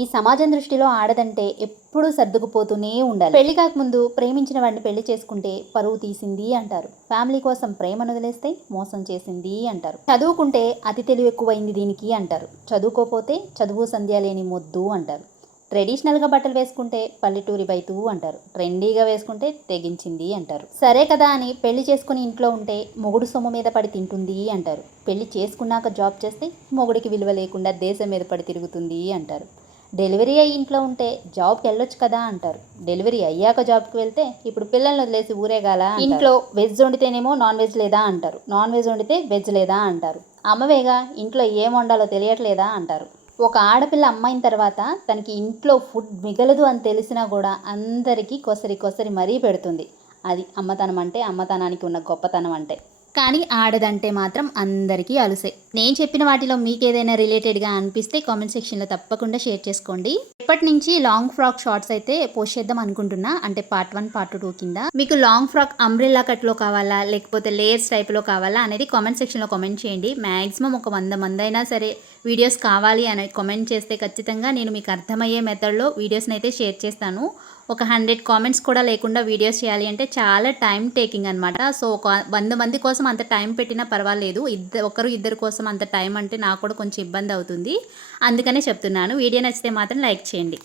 ఈ సమాజం దృష్టిలో ఆడదంటే ఎప్పుడూ సర్దుకుపోతూనే ఉండాలి. పెళ్ళి కాకముందు ప్రేమించిన వాడిని పెళ్ళి చేసుకుంటే పరువు తీసింది అంటారు. ఫ్యామిలీ కోసం ప్రేమను వదిలేస్తే మోసం చేసింది అంటారు. చదువుకుంటే అతి తెలివి ఎక్కువైంది దీనికి అంటారు. చదువుకోపోతే చదువు సంధ్య లేని మొద్దు అంటారు. ట్రెడిషనల్గా బట్టలు వేసుకుంటే పల్లెటూరి బైతు అంటారు. ట్రెండీగా వేసుకుంటే తెగించింది అంటారు. సరే కదా అని పెళ్ళి చేసుకుని ఇంట్లో ఉంటే మొగుడు సొమ్ము మీద పడి తింటుంది అంటారు. పెళ్ళి చేసుకున్నాక జాబ్ చేస్తే మొగుడికి విలువ లేకుండా దేశం మీద పడి తిరుగుతుంది అంటారు. డెలివరీ అయ్యి ఇంట్లో ఉంటే జాబ్కి వెళ్ళొచ్చు కదా అంటారు. డెలివరీ అయ్యాక జాబ్కి వెళ్తే ఇప్పుడు పిల్లల్ని వదిలేసి ఊరేగాల ఇంట్లో వెజ్ వండితేనేమో నాన్ వెజ్ లేదా అంటారు. నాన్ వెజ్ వండితే వెజ్ లేదా అంటారు. అమ్మవేగా ఇంట్లో ఏం వండాలో తెలియట్లేదా అంటారు. ఒక ఆడపిల్ల అమ్మాయిన తర్వాత తనకి ఇంట్లో ఫుడ్ మిగలదు అని తెలిసినా కూడా అందరికీ కొసరి కొసరి మరీ పెడుతుంది. అది అమ్మతనం అంటే అమ్మతనానికి ఉన్న గొప్పతనం అంటే. కానీ ఆడదంటే మాత్రం అందరికీ అలుసే. నేను చెప్పిన వాటిలో మీకు ఏదైనా రిలేటెడ్గా అనిపిస్తే కామెంట్ సెక్షన్లో తప్పకుండా షేర్ చేసుకోండి. ఇప్పటి నుంచి లాంగ్ ఫ్రాక్ షార్ట్స్ అయితే పోస్ట్ చేద్దాం అనుకుంటున్నా. అంటే పార్ట్ వన్ పార్ట్ టూ కింద. మీకు లాంగ్ ఫ్రాక్ అంబ్రెల్లా కట్లో కావాలా? లేకపోతే లేయర్స్ టైప్లో కావాలా? అనేది కామెంట్ సెక్షన్లో కామెంట్ చేయండి. మ్యాక్సిమం ఒక వంద మంది అయినా సరే వీడియోస్ కావాలి అని కామెంట్ చేస్తే ఖచ్చితంగా నేను మీకు అర్థమయ్యే మెథడ్లో వీడియోస్ని అయితే షేర్ చేస్తాను. ఒక హండ్రెడ్ కామెంట్స్ కూడా లేకుండా వీడియోస్ చేయాలి అంటే చాలా టైం టేకింగ్ అనమాట సో ఒక వంద మంది కోసం అంత టైం పెట్టినా పర్వాలేదు. ఇద్దరు ఒకరు ఇద్దరు కోసం అంత టైం అంటే నాకు కూడా కొంచెం ఇబ్బంది అవుతుంది. అందుకనే చెప్తున్నాను. వీడియో నచ్చితే మాత్రం లైక్ చేయండి.